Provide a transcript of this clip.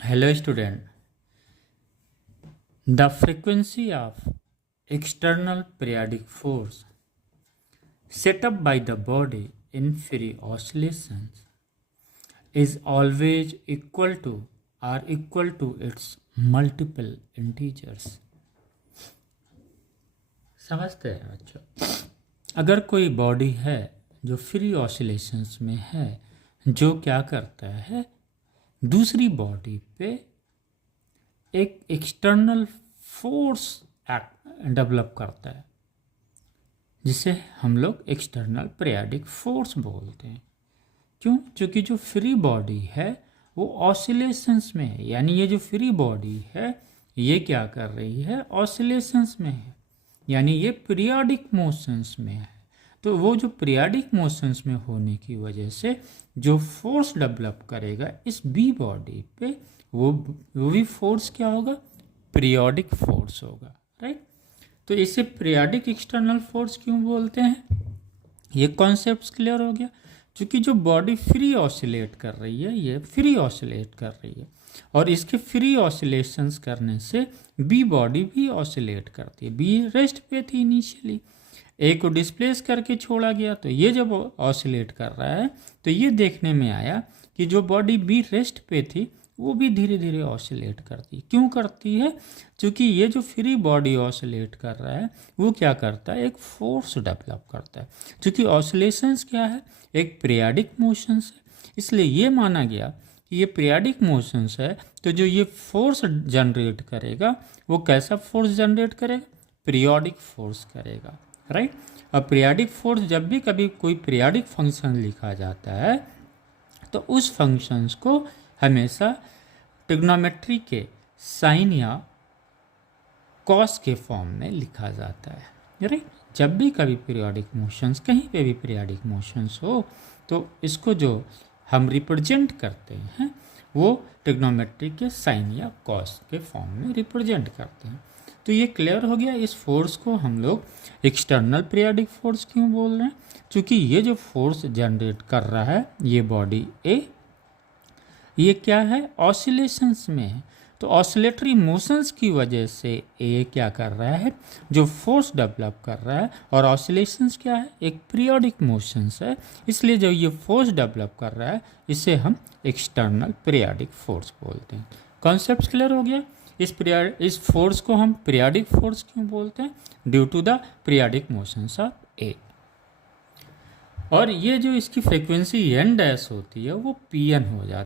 Hello student. The frequency of external periodic force set up by the body in free oscillations is always equal to or equal to its multiple integers. समझते हैं बच्चों? अगर कोई body है जो free oscillations में है, जो क्या करता है, दूसरी बॉडी पे एक एक्सटर्नल फोर्स डेवलप करता है, जिसे हम लोग एक्सटर्नल पीरियोडिक फोर्स बोलते हैं। क्यों? क्योंकि जो फ्री बॉडी है वो ऑसिलेशंस में है, यानी ये जो फ्री बॉडी है ये क्या कर रही है, ऑसिलेशंस में है, यानी ये पीरियोडिक मोशंस में है। तो वो जो पीरियोडिक मोशंस में होने की वजह से जो फोर्स डेवलप करेगा इस बी बॉडी पे, वो भी फोर्स क्या होगा, पीरियोडिक फोर्स होगा, राइट। तो इसे पीरियोडिक एक्सटर्नल फोर्स क्यों बोलते हैं, ये कॉन्सेप्ट क्लियर हो गया। क्योंकि जो बॉडी फ्री ऑसिलेट कर रही है, ये फ्री ऑसिलेट कर रही है, और इसके फ्री ऑसिलेशंस करने से बी बॉडी भी ऑसिलेट करती है। बी रेस्ट पे थी इनिशियली, ए को डिस्प्लेस करके छोड़ा गया, तो ये जब ऑसिलेट कर रहा है तो ये देखने में आया कि जो बॉडी बी रेस्ट पे थी वो भी धीरे धीरे ऑसिलेट करती है। क्यों करती है? क्योंकि ये जो फ्री बॉडी ऑसिलेट कर रहा है वो क्या करता है, एक फोर्स डेवलप करता है। क्योंकि ऑसिलेशंस क्या है, एक पीरियोडिक मोशंस है, इसलिए ये माना गया कि ये पीरियोडिक मोशंस है, तो जो ये फोर्स जनरेट करेगा वो कैसा फोर्स जनरेट करेगा, पीरियोडिक फोर्स करेगा, राइट। अब पीरियोडिक फोर्स, जब भी कभी कोई पीरियोडिक फंक्शन लिखा जाता है तो उस फंक्शंस को हमेशा ट्रिग्नोमेट्री के साइन या कॉस के फॉर्म में लिखा जाता है, राइट। जब भी कभी पीरियोडिक मोशंस, कहीं पे भी पीरियोडिक मोशंस हो, तो इसको जो हम रिप्रेजेंट करते हैं वो ट्रिग्नोमेट्री के साइन या कॉस के फॉर्म में रिप्रेजेंट करते हैं। तो ये क्लियर हो गया। इस फोर्स को हम लोग एक्सटर्नल पीरियोडिक फोर्स क्यों बोल रहे हैं? क्योंकि ये जो फोर्स जनरेट कर रहा है ये बॉडी ए, ये क्या है, ऑसिलेशंस में है। तो ऑसिलेटरी मोशंस की वजह से ए क्या कर रहा है, जो फोर्स डेवलप कर रहा है, और ऑसिलेशंस क्या है, एक पीरियोडिक मोशंस है, इसलिए जो ये फोर्स डेवलप कर रहा है इसे हम एक्सटर्नल पीरियोडिक फोर्स बोलते हैं। कॉन्सेप्ट क्लियर हो गया। इस फोर्स को हम पीरियोडिक फोर्स क्यों बोलते हैं? Due to the periodic motions of a. और ये जो इसकी फ्रीक्वेंसी एन डैश होती है वो पी एन हो जाती है।